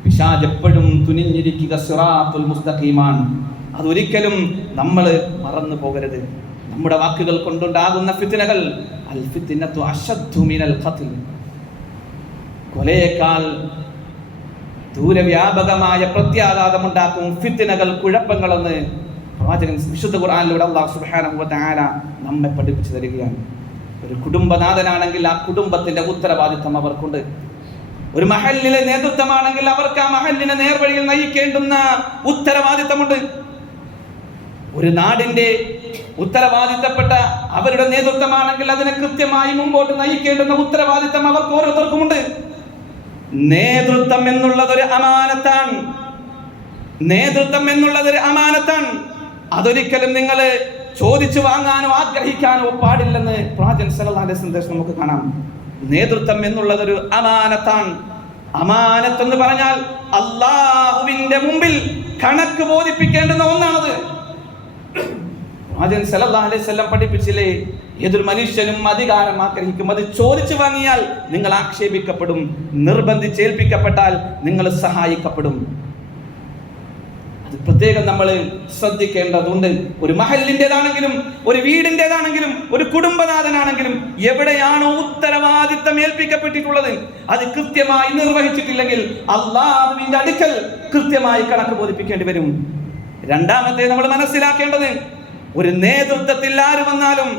പിശാച് എപ്പോഴും തുനിഞ്ഞിരിക്കുക സിറാത്തുൽ മുസ്തഖീമാണ്. അതൊരിക്കലും നമ്മൾ മറന്നു പോകരുത്. നമ്മുടെ വാക്കുകൾ കൊണ്ടുണ്ടാകുന്ന ഫിത്നകൾ, അൽ ഫിത്നതു അശദ്ദു മിനൽ ഖത്ൽ, കൊലയേക്കാൾ ദൂരവ്യാപകമായ പ്രത്യാഘാതമുണ്ടാക്കും ഫിത്നകൾ, കുഴപ്പങ്ങളെന്ന് പ്രവാചകൻ വിശുദ്ധ ഖുർആനിലൂടെ അല്ലാഹു സുബ്ഹാനഹു വ തആല നമ്മെ പഠിപ്പിച്ചു തരികയാണ്. ഒരു കുടുംബനാഥനാണെങ്കിൽ ആ കുടുംബത്തിന്റെ ഉത്തരവാദിത്വം അവർക്കുണ്ട്. ഒരു മഹല്ലിലെ നേതൃത്വമാണെങ്കിൽ അവർക്ക് ആ മഹല്ലിനെ നേർവഴിയിൽ നയിക്കേണ്ടുന്ന ഉത്തരവാദിത്വമുണ്ട്. ഒരു നാടിന്റെ ഉത്തരവാദിത്തപ്പെട്ട അവരുടെ നേതൃത്വമാണെങ്കിൽ അതിനെ കൃത്യമായി മുമ്പോട്ട് നയിക്കേണ്ടുന്ന ഉത്തരവാദിത്വം അവർക്ക് ഓരോരുത്തർക്കുമുണ്ട്. നേതൃത്വം എന്നുള്ളതൊരു അമാനത്താണ്. നേതൃത്വം എന്നുള്ളതൊരു അമാനത്താണ്. അതൊരിക്കലും നിങ്ങൾ ചോദിച്ചു വാങ്ങാനോ ആഗ്രഹിക്കാനോ പാടില്ലെന്ന് പ്രവാചകൻ സല്ലല്ലാഹു അലൈഹി വസല്ലം നമുക്ക് കാണാം. നേതൃത്വം എന്നുള്ളതൊരു അമാനത്താണ്. അമാനത്ത് എന്ന് പറഞ്ഞാൽ അല്ലാഹുവിന്റെ മുമ്പിൽ കണക്ക് ബോധിപ്പിക്കേണ്ടുന്ന ഒന്നാണത്. പ്രവാചകൻ സല്ലല്ലാഹു അലൈഹി വസല്ലം പഠിപ്പിച്ചില്ലേ, ഏതൊരു മനുഷ്യനും അധികാരം ആഗ്രഹിക്കും. അത് ചോദിച്ചു വാങ്ങിയാൽ നിങ്ങൾ ആക്ഷേപിക്കപ്പെടും, നിർബന്ധിച്ചേൽപ്പിക്കപ്പെട്ടാൽ നിങ്ങൾ സഹായിക്കപ്പെടും. അത് പ്രത്യേകം നമ്മൾ ശ്രദ്ധിക്കേണ്ടതുണ്ട്. ഒരു മഹല്ലിൻ്റെതാണെങ്കിലും, ഒരു വീടിൻ്റെതാണെങ്കിലും, ഒരു കുടുംബനാഥനാണെങ്കിലും എവിടെയാണോ ഉത്തരവാദിത്തം ഏൽപ്പിക്കപ്പെട്ടിട്ടുള്ളത് അത് കൃത്യമായി നിർവഹിച്ചിട്ടില്ലെങ്കിൽ അല്ലാഹുവിന്റെ അടുക്കൽ കൃത്യമായി കണക്ക് ബോധിപ്പിക്കേണ്ടി വരും. രണ്ടാമത്തെ നമ്മൾ മനസ്സിലാക്കേണ്ടത്, ഒരു നേതൃത്വത്തിൽ ആര് വന്നാലും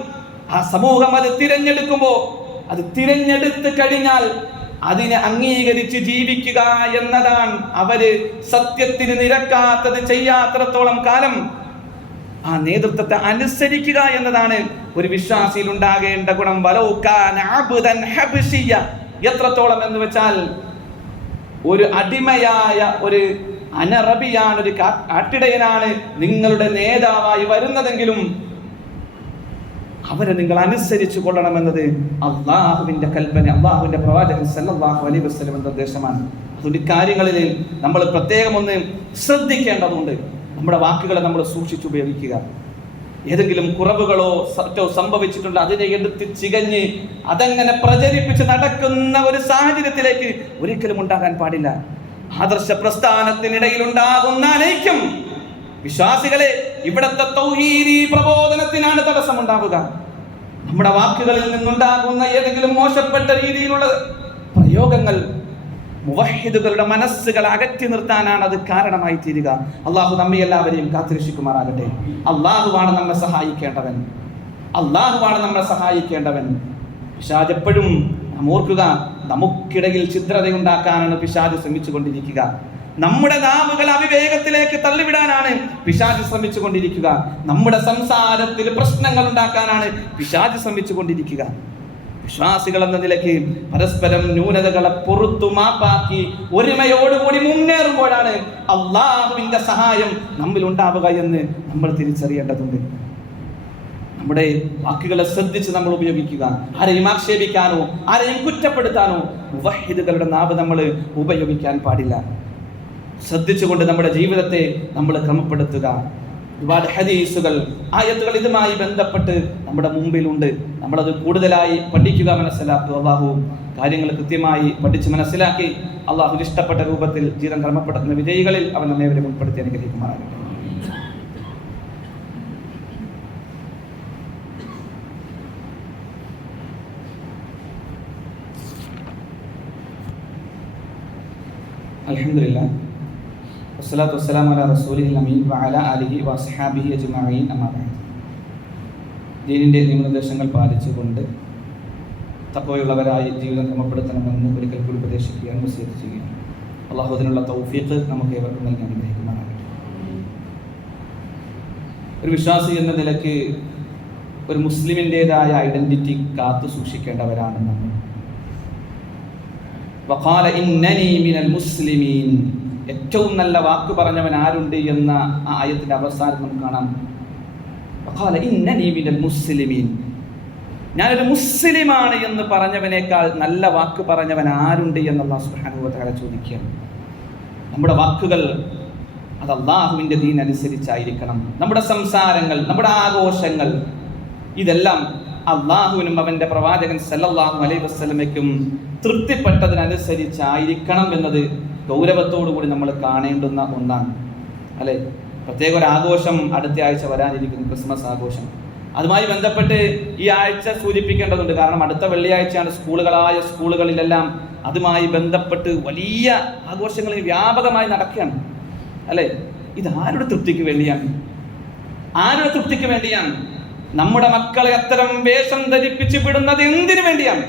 ആ സമൂഹം അത് തിരഞ്ഞെടുക്കുമ്പോൾ, അത് തിരഞ്ഞെടുത്ത് കഴിഞ്ഞാൽ അതിനെ അംഗീകരിച്ച് ജീവിക്കുക എന്നതാണ്. അവര് സത്യത്തിന് നിരക്കാത്തത് ചെയ്യാത്തിടത്തോളം കാലം ആ നേതൃത്വത്തെ അനുസരിക്കുക എന്നതാണ് ഒരു വിശ്വാസിയിൽ ഉണ്ടാകേണ്ട ഗുണം. എത്രത്തോളം എന്ന് വെച്ചാൽ, ഒരു അടിമയായ ഒരു അനറബിയാണ്, ഒരു കാട്ടിടയനാണ് നിങ്ങളുടെ നേതാവായി വരുന്നതെങ്കിലും അവരെ നിങ്ങൾ അനുസരിച്ചു കൊള്ളണമെന്നത് അള്ളാഹുവിന്റെ കൽപ്പന, അള്ളാഹുവിന്റെ പ്രവാചകൻ സല്ലല്ലാഹു അലൈഹി വസല്ലം നിർദ്ദേശമാണ്. അതുകൊണ്ട് കാര്യങ്ങളിൽ നമ്മൾ പ്രത്യേകം ഒന്ന് ശ്രദ്ധിക്കേണ്ടതുണ്ട്. നമ്മുടെ വാക്കുകളെ നമ്മൾ സൂക്ഷിച്ചുപയോഗിക്കുക. ഏതെങ്കിലും കുറവുകളോ സറ്റോ സംഭവിച്ചിട്ടുണ്ട്, അതിനെ എടുത്ത് ചികഞ്ഞ് അതങ്ങനെ പ്രചരിപ്പിച്ച് നടക്കുന്ന ഒരു സാഹചര്യത്തിലേക്ക് ഒരിക്കലും ഉണ്ടാകാൻ പാടില്ല. ആദർശ പ്രസ്ഥാനത്തിനിടയിൽ ഉണ്ടാകുന്ന അനൈക്യം വിശ്വാസികളെ ഇവിടത്തെ തൗഹീദി പ്രബോധനത്തിനാണ് തടസ്സമുണ്ടാവുക. നമ്മുടെ വാക്കുകളിൽ നിന്നുണ്ടാകുന്ന ഏതെങ്കിലും മോശപ്പെട്ട രീതിയിലുള്ള പ്രയോഗങ്ങൾ മുവഹിദുകളുടെ മനസ്സുകൾ അകറ്റി നിർത്താനാണ് അത് കാരണമായി തീരുക. അള്ളാഹു നമ്മെ എല്ലാവരെയും കാത്തുരക്ഷിക്കുമാറാകട്ടെ. അള്ളാഹുവാണ് നമ്മെ സഹായിക്കേണ്ടവൻ. അള്ളാഹുവാണ് നമ്മെ സഹായിക്കേണ്ടവൻ. പിശാച് എപ്പോഴും നാം ഓർക്കുക, നമുക്കിടയിൽ ഛിദ്രതയുണ്ടാക്കാനാണ് പിശാച് ശ്രമിച്ചുകൊണ്ടിരിക്കുക. നമ്മുടെ നാവുകൾ അവിവേകത്തിലേക്ക് തള്ളിവിടാനാണ് പിശാച് ശ്രമിച്ചുകൊണ്ടിരിക്കുക. നമ്മുടെ സംസാരത്തിൽ പ്രശ്നങ്ങൾ ഉണ്ടാക്കാനാണ് പിശാച് ശ്രമിച്ചുകൊണ്ടിരിക്കുക. വിശ്വാസികൾ എന്ന നിലയ്ക്ക് പരസ്പരം ന്യൂനതകളെ പുറത്തു മാപ്പാക്കി ഒരുമയോടുകൂടി മുന്നേറുമ്പോഴാണ് അള്ളാഹുവിന്റെ സഹായം നമ്മിൽ ഉണ്ടാവുക എന്ന് നമ്മൾ തിരിച്ചറിയേണ്ടതുണ്ട്. നമ്മുടെ വാക്കുകളെ ശ്രദ്ധിച്ച് നമ്മൾ ഉപയോഗിക്കുക. ആരെയും ആക്ഷേപിക്കാനോ ആരെയും കുറ്റപ്പെടുത്താനോ മുവഹിദുകളുടെ നാവ് നമ്മൾ ഉപയോഗിക്കാൻ പാടില്ല. ശ്രദ്ധിച്ചുകൊണ്ട് നമ്മുടെ ജീവിതത്തെ നമ്മൾ ക്രമപ്പെടുത്തുക. ഒരുപാട് ഹദീസുകൾ, ആയത്തുകൾ ഇതുമായി ബന്ധപ്പെട്ട് നമ്മുടെ മുമ്പിലുണ്ട്. നമ്മളത് കൂടുതലായി പഠിക്കുക, മനസ്സിലാക്കുക. അല്ലാഹു കാര്യങ്ങൾ കൃത്യമായി പഠിച്ച് മനസ്സിലാക്കി അള്ളാഹു ഇഷ്ടപ്പെട്ട രൂപത്തിൽ ജീവിതം ക്രമപ്പെടുത്തുന്ന വിജയികളിൽ അവൻ നമ്മെ അവരെ ഉൾപ്പെടുത്തി അനുഗ്രഹിക്കുമാറാകട്ടെ. അൽഹംദുലില്ലാഹ് വസ്സലാത്തു വസ്സലാമു അലാ റസൂലിൽ അമീൻ വഅലാ ആലിഹി വസ്ഹാബിഹി അജ്മഈൻ അമ്മാ ബഅദ്. ദീനിൻ്റെ നിയമനിർദ്ദേശങ്ങൾ പാലിച്ചുകൊണ്ട് തഖ്വയുള്ളവരായി ജീവിതം ക്രമപ്പെടുത്തണമെന്ന് ഒരിക്കൽ കൂടി ഉപദേശിക്കുകയാണ്, വസിയത്ത് ചെയ്യുകയാണ്. അള്ളാഹു അതിനുള്ള തൗഫീഖ് നമുക്ക് ഏവർക്കും നൽകി അനുഗ്രഹിക്കുമാറാകട്ടെ. ഒരു വിശ്വാസി എന്ന നിലയ്ക്ക് ഒരു മുസ്ലിമിൻ്റെതായ ഐഡൻറ്റിറ്റി കാത്തു സൂക്ഷിക്കേണ്ടവരാണ് നമ്മൾ. വഖാല ഇന്നനി മിനൽ മുസ്ലിമീൻ, ഏറ്റവും നല്ല വാക്ക് പറഞ്ഞവൻ ആരുണ്ട് എന്ന ആ ആയത്തിൻ്റെ അവസാനം നമുക്ക് കാണാം. വഖാല ഇന്നനി മിനൽ മുസ്ലിമീൻ, ഞാനൊരു മുസ്ലിമാണ് എന്ന് പറഞ്ഞവനേക്കാൾ നല്ല വാക്ക് പറഞ്ഞവൻ ആരുണ്ട് എന്ന് അല്ലാഹു സുബ്ഹാനഹു വ തആല ചോദിക്കുകയാണ്. നമ്മുടെ വാക്കുകൾ അത് അല്ലാഹുവിൻ്റെ ദീൻ അനുസരിച്ചായിരിക്കണം. നമ്മുടെ സംസാരങ്ങൾ, നമ്മുടെ ആഘോഷങ്ങൾ, ഇതെല്ലാം അള്ളാഹുവിനും അവൻ്റെ പ്രവാചകൻ സല്ലല്ലാഹു അലൈഹി വസല്ലമയ്ക്കും തൃപ്തിപ്പെട്ടതിനനുസരിച്ചായിരിക്കണം എന്നത് ഗൗരവത്തോടുകൂടി നമ്മൾ കാണേണ്ടുന്ന ഒന്നാണ്, അല്ലേ? പ്രത്യേക ഒരു ആഘോഷം അടുത്ത ആഴ്ച വരാനിരിക്കുന്നു, ക്രിസ്മസ് ആഘോഷം. അതുമായി ബന്ധപ്പെട്ട് ഈ ആഴ്ച സൂചിപ്പിക്കേണ്ടതുണ്ട്. കാരണം അടുത്ത വെള്ളിയാഴ്ചയാണ് സ്കൂളുകളിലെല്ലാം അതുമായി ബന്ധപ്പെട്ട് വലിയ ആഘോഷങ്ങൾ വ്യാപകമായി നടക്കുകയാണ്, അല്ലേ? ഇത് ആരുടെ തൃപ്തിക്ക് വേണ്ടിയാണ്? ആരുടെ തൃപ്തിക്ക് വേണ്ടിയാണ്? നമ്മുടെ മക്കളെ അത്തരം വേഷം ധരിപ്പിച്ച് വിടുന്നത് എന്തിനു വേണ്ടിയാണ്?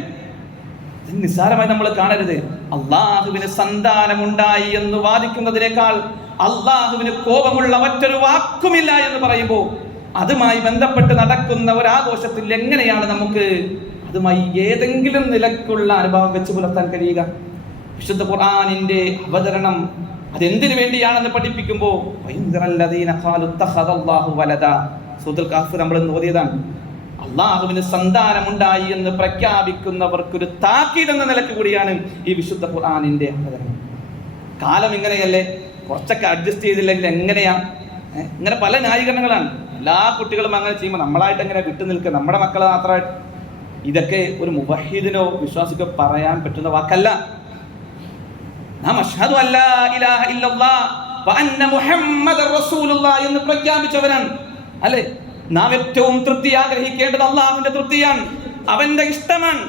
നിസ്സാരമായി നമ്മൾ കാണരുത്. അള്ളാഹുവിന് സന്താനമുണ്ടായി എന്ന് വാദിക്കുന്നതിനേക്കാൾ അള്ളാഹുവിന് കോപമുള്ള മറ്റൊരു വാക്കുമില്ല എന്ന് പറയുമ്പോൾ അതുമായി ബന്ധപ്പെട്ട് നടക്കുന്ന ഒരാഘോഷത്തിൽ എങ്ങനെയാണ് നമുക്ക് അതുമായി ഏതെങ്കിലും നിലക്കുള്ള അനുഭവം വെച്ച് പുലർത്താൻ കഴിയുക? വിശുദ്ധ ഖുർആനിന്റെ അവതരണം അതെന്തിനു വേണ്ടിയാണെന്ന് പഠിപ്പിക്കുമ്പോൾ സൂറത്തുൽ കഹ്ഫ് നമ്മൾ ഓതിയതാണ്. അള്ളാഹുവിന് സന്താനമുണ്ടായി എന്ന് പ്രഖ്യാപിക്കുന്നവർക്കൊരു താക്കീത് എന്ന നിലക്ക് കൂടിയാണ് ഈ വിശുദ്ധ ഖുർആനിന്റെ അവതരണം. കാലം ഇങ്ങനെയല്ലേ, കുറച്ചൊക്കെ അഡ്ജസ്റ്റ് ചെയ്തില്ലെങ്കിൽ എങ്ങനെയാ? ഇങ്ങനെ പല ന്യായീകരണങ്ങളാണ്. എല്ലാ കുട്ടികളും അങ്ങനെ ചെയ്യുമ്പോൾ നമ്മളായിട്ട് എങ്ങനെ വിട്ടു നിൽക്കുക? നമ്മുടെ മക്കളെ മാത്രമായിട്ട് ഇതൊക്കെ ഒരു മുവഹീദിനോ വിശ്വാസിക്കോ പറയാൻ പറ്റുന്ന വാക്കല്ല. നാം അശ്ഹദു അല്ലാ ഇലാഹ ഇല്ലല്ലാഹ് വ അന്ന മുഹമ്മദർ റസൂലുള്ളാഹ് എന്ന് പ്രഖ്യാപിച്ചവരാണ്, അല്ലേ? നാം ഏറ്റവും തൃപ്തി ആഗ്രഹിക്കേണ്ടത് അള്ളാഹുവിന്റെ തൃപ്തിയാണ്, അവന്റെ ഇഷ്ടമാണ്.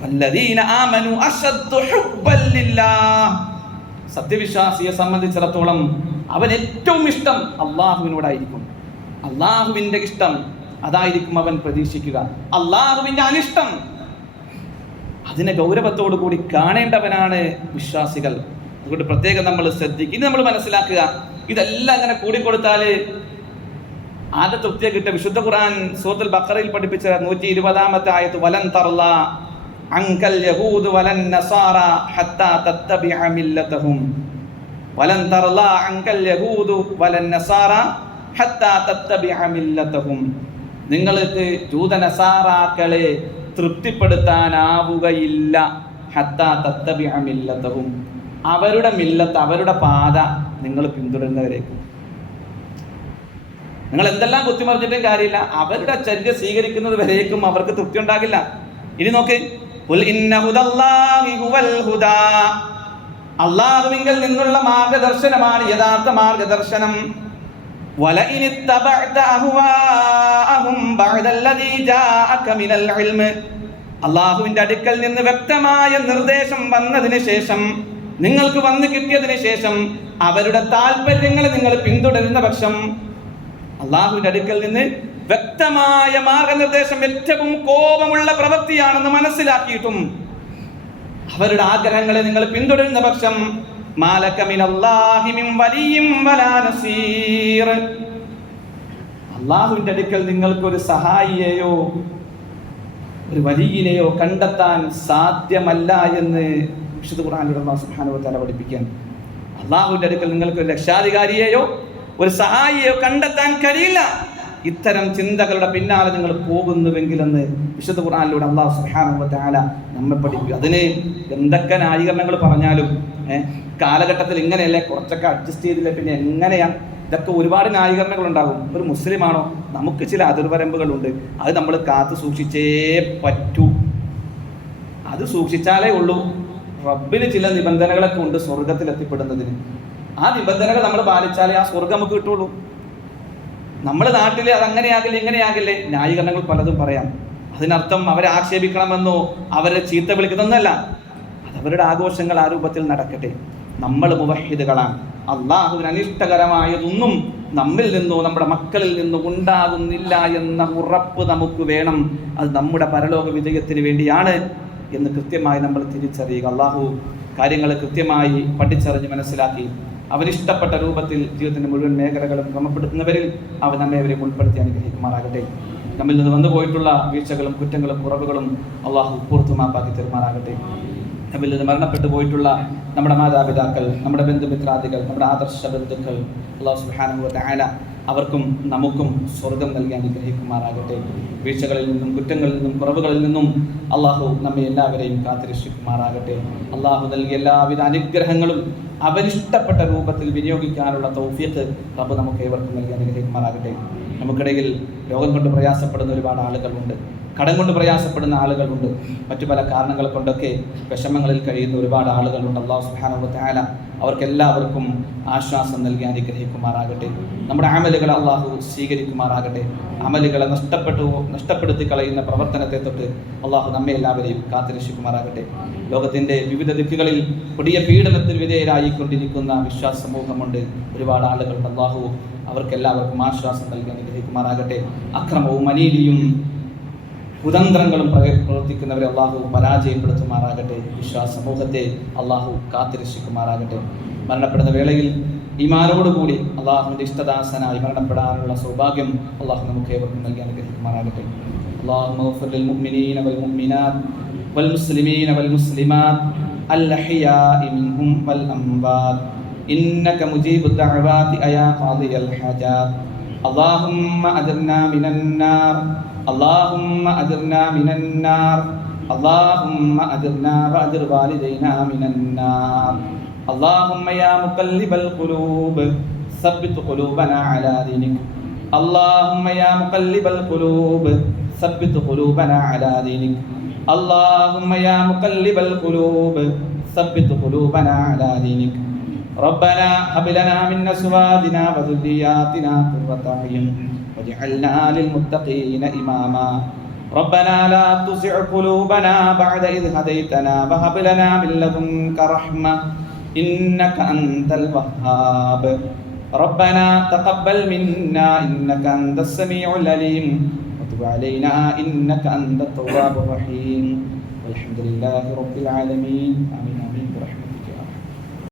വല്ലദീന ആമനു അശദ്ദു ഹുബ്ബൻ ലില്ലാഹ്, സത്യവിശ്വാസിയെ സംബന്ധിച്ചിടത്തോളം അവൻ ഏറ്റവും ഇഷ്ടം അള്ളാഹുവിനോടായിരിക്കും. അള്ളാഹുവിന്റെ ഇഷ്ടം അതായിരിക്കും അവൻ പ്രതീക്ഷിക്കുക. അള്ളാഹുവിന്റെ അനിഷ്ടം അതിനെ ഗൗരവത്തോടു കൂടി കാണേണ്ടവനാണ് വിശ്വാസികൾ. അതുകൊണ്ട് പ്രത്യേകം നമ്മൾ ശ്രദ്ധിക്കുക. ഇനി നമ്മൾ മനസ്സിലാക്കുക, ഇതെല്ലാം അങ്ങനെ കൂടിക്കൊടുത്താല് ആദ്യ തൃപ്തിയെ കിട്ടിയ വിശുദ്ധ ഖുർആൻ സൂറത്തുൽ ബഖറയിൽ പഠിപ്പിച്ച 120-ാമത്തെ ആയത്ത് വലൻ തർല അൻകൽ യഹൂദ് വലൻ നസാറ ഹത്താ തത്തബിഅ മില്ലതഹും. വലൻ തർല അൻകൽ യഹൂദ് വലൻ നസാറ ഹത്താ തത്തബിഅ മില്ലതഹും. നിങ്ങൾക്ക് ജൂത നസാറാക്കളെ തൃപ്തിപ്പെടുത്താനാവുകയില്ല. ഹത്താ തത്തബിഅ മില്ലതഹും, അവരുടെ മില്ലത്ത്, അവരുടെ പാത നിങ്ങൾ പിന്തുടരുന്നവരേക്കും. നിങ്ങൾ എന്തെല്ലാം കുത്തിമറിഞ്ഞിട്ടും കാര്യമില്ല, അവരുടെ ചര്യ സ്വീകരിക്കുന്നത് വരേക്കും അവർക്ക് തൃപ്തി ഉണ്ടാകില്ല. ഇനി നോക്ക്, അള്ളാഹുവിങ്കൽ നിന്നുള്ള മാർഗദർശനമാണ് യഥാർത്ഥ മാർഗദർശനം. അള്ളാഹുവിന്റെ അടുക്കൽ നിന്ന് വ്യക്തമായ നിർദ്ദേശം വന്നതിന് ശേഷം, നിങ്ങൾക്ക് വന്നു കിട്ടിയതിന് ശേഷം അവരുടെ താല്പര്യങ്ങളെ നിങ്ങൾ പിന്തുടരുന്ന പക്ഷം, അള്ളാഹുവിന്റെ അടുക്കൽ നിന്ന് വ്യക്തമായ മാർഗനിർദ്ദേശം ഏറ്റവും കോപമുള്ള പ്രവൃത്തിയാണെന്ന് മനസ്സിലാക്കിയിട്ടും അവരുടെ ആഗ്രഹങ്ങളെ നിങ്ങൾ പിന്തുടരുന്ന പക്ഷം, മാലക മിനല്ലാഹി മിൻ വലിയ്യിൻ വലാ നസീർ, അള്ളാഹുവിന്റെ അടുക്കൽ നിങ്ങൾക്ക് ഒരു സഹായിയെയോ ഒരു വലിയനെയോ കണ്ടെത്താൻ സാധ്യമല്ല എന്ന് വിശുദ്ധ ഖുർആനിലൂടെ അല്ലാഹു സുബ്ഹാനഹു വ തആല പഠിപ്പിക്കുകയാണ്. അള്ളാഹുവിന്റെ അടുക്കൽ നിങ്ങൾക്ക് ഒരു രക്ഷാധികാരിയെയോ ഒരു സഹായിയെയോ കണ്ടെത്താൻ കഴിയില്ല. ഇത്തരം ചിന്തകളുടെ പിന്നാലെ നിങ്ങൾ പോകുന്നുവെങ്കിലെന്ന് വിശുദ്ധ ഖുർആനിലൂടെ അല്ലാഹു സുബ്ഹാനഹു വ തആല നമ്മെ പഠിപ്പിക്കും. അതിന് എന്തൊക്കെ ന്യായീകരണങ്ങൾ പറഞ്ഞാലും കാലഘട്ടത്തിൽ ഇങ്ങനെയല്ലേ, കുറച്ചൊക്കെ അഡ്ജസ്റ്റ് ചെയ്തില്ല, പിന്നെ എങ്ങനെയാണ്? ഇതൊക്കെ ഒരുപാട് ന്യായീകരണങ്ങൾ ഉണ്ടാകും. ഒരു മുസ്ലിമാണോ, നമുക്ക് ചില അതിർവരമ്പുകളുണ്ട്, അത് നമ്മൾ കാത്തു സൂക്ഷിച്ചേ പറ്റൂ. അത് സൂക്ഷിച്ചാലേ ഉള്ളൂ റബ്ബിന് ചില നിബന്ധനകളൊക്കെ ഉണ്ട് സ്വർഗത്തിൽ എത്തിപ്പെടുന്നതിന്. ആ നിബന്ധനകൾ നമ്മൾ പാലിച്ചാലേ ആ സ്വർഗം നമുക്ക് കിട്ടുള്ളൂ. നമ്മുടെ നാട്ടിൽ അതങ്ങനെയാകില്ല ഇങ്ങനെയാകില്ലേ ന്യായീകരണങ്ങൾ പലതും പറയാം. അതിനർത്ഥം അവരെ ആക്ഷേപിക്കണമെന്നോ അവരെ ചീത്ത വിളിക്കുന്നൊന്നല്ല. അതവരുടെ ആഘോഷങ്ങൾ ആ രൂപത്തിൽ നടക്കട്ടെ. നമ്മൾ മുവഹിദുകളാണ്. അള്ളാഹുവിന് അനിഷ്ടകരമായതൊന്നും നമ്മിൽ നിന്നോ നമ്മുടെ മക്കളിൽ നിന്നോ ഉണ്ടാകുന്നില്ല എന്ന ഉറപ്പ് നമുക്ക് വേണം. അത് നമ്മുടെ പരലോക വിജയത്തിന് വേണ്ടിയാണ് എന്ന് കൃത്യമായി നമ്മൾ തിരിച്ചറിയുക. അള്ളാഹു കാര്യങ്ങൾ കൃത്യമായി പഠിച്ചറിഞ്ഞ് മനസ്സിലാക്കി അവരിഷ്ടപ്പെട്ട രൂപത്തിൽ ജീവിതത്തിൻ്റെ മുഴുവൻ മേഖലകളും ക്രമപ്പെടുത്തുന്നവരിൽ അവൻ നമ്മെ ഉൾപ്പെടുത്തി അനുഗ്രഹിക്കുമാറാകട്ടെ. നമ്മിൽ നിന്ന് വന്നു പോയിട്ടുള്ള വീഴ്ചകളും കുറ്റങ്ങളും കുറവുകളും അള്ളാഹു പൂർത്തു മാപ്പാക്കി തരുമാറാകട്ടെ. നമ്മിൽ നിന്ന് മരണപ്പെട്ടു പോയിട്ടുള്ള നമ്മുടെ മാതാപിതാക്കൾ, നമ്മുടെ ബന്ധുമിത്രാദികൾ, നമ്മുടെ ആദർശ ബന്ധുക്കൾ അള്ളാഹു സുബ്ഹാനഹു വ തആല അവർക്കും നമുക്കും സ്വർഗം നൽകി അനുഗ്രഹിക്കുമാറാകട്ടെ. വീഴ്ചകളിൽ നിന്നും കുറ്റങ്ങളിൽ നിന്നും കുറവുകളിൽ നിന്നും അള്ളാഹു നമ്മെ എല്ലാവരെയും കാത്തുരക്ഷിക്കുമാറാകട്ടെ. അള്ളാഹു നൽകിയ എല്ലാവിധ അനുഗ്രഹങ്ങളും അവരിഷ്ടപ്പെട്ട രൂപത്തിൽ വിനിയോഗിക്കാനുള്ള തൗഫീഖ് റബ്ബ് നമുക്ക് ഏവർക്കും നൽകി അനുഗ്രഹിക്കുമാറാകട്ടെ. നമുക്കിടയിൽ രോഗം കൊണ്ട് പ്രയാസപ്പെടുന്ന ഒരുപാട് ആളുകളുണ്ട്, കടം കൊണ്ട് പ്രയാസപ്പെടുന്ന ആളുകളുണ്ട്, മറ്റു പല കാരണങ്ങൾ കൊണ്ടൊക്കെ വിഷമങ്ങളിൽ കഴിയുന്ന ഒരുപാട് ആളുകളുണ്ട്. അല്ലാഹു സുബ്ഹാനഹു വ തആല അവർക്കെല്ലാവർക്കും ആശ്വാസം നൽകി അനുഗ്രഹിക്കുമാറാകട്ടെ. നമ്മുടെ അമലുകൾ അള്ളാഹു സ്വീകരിക്കുമാറാകട്ടെ. അമലുകളെ നഷ്ടപ്പെടുത്തി കളയുന്ന പ്രവർത്തനത്തെ തൊട്ട് അള്ളാഹു നമ്മെ എല്ലാവരെയും കാത്തുരക്ഷിക്കുമാറാകട്ടെ. ലോകത്തിൻ്റെ വിവിധ ദിക്കുകളിൽ കൊടിയ പീഡനത്തിന് വിധേയരായിക്കൊണ്ടിരിക്കുന്ന വിശ്വാസ സമൂഹമുണ്ട്, ഒരുപാട് ആളുകളുണ്ട്. അള്ളാഹു അവർക്കെല്ലാവർക്കും ആശ്വാസം നൽകി അനുഗ്രഹിക്കുമാറാകട്ടെ. അക്രമവും അനീതിയും കുതന്ത്രങ്ങളും പ്രവർത്തിക്കുന്നവരെ അള്ളാഹു പരാജയപ്പെടുത്തുമാറാകട്ടെ. വിശ്വാസ സമൂഹത്തെ അള്ളാഹു കാത്തുരക്ഷിക്കുമാറാകട്ടെ. മരണപ്പെടുന്ന വേളയിൽ ഈമാനോടുകൂടി അള്ളാഹുവിൻ്റെ ഇഷ്ടദാസനായി മരണപ്പെടാനുള്ള സൗഭാഗ്യം അള്ളാഹു നമുക്ക് ഏവർക്കും നൽകി അനുഗ്രഹിക്കുമാറാകട്ടെ. اللهم اغفر للمؤمنين والمؤمنات والمسلمين والمسلمات الأحياء منهم والأموات إنك مجيب الدعوات يا قاضي الحاجات. اللهم أجرنا من النار، اللهم أجرنا من النار، اللهم أجرنا وأجر والدينا من النار. اللهم يا مقلب القلوب ثبت قلوبنا على دينك. اللهم يا مقلب القلوب ثبت قلوبنا على دينك. اللهم يا مقلب القلوب ثبت قلوبنا على دينك. ربنا هب لنا من أزواجنا وذرياتنا قرة أعين واجعلنا للمتقين إماما. ربنا لا تزغ قلوبنا بعد إذ هديتنا وهب لنا من لدنك رحمة إنك أنت الوهاب. ربنا تقبل منا إنك أنت السميع العليم وتب علينا إنك أنت التواب الرحيم. والحمد لله رب العالمين. آمين آمين برحمتك.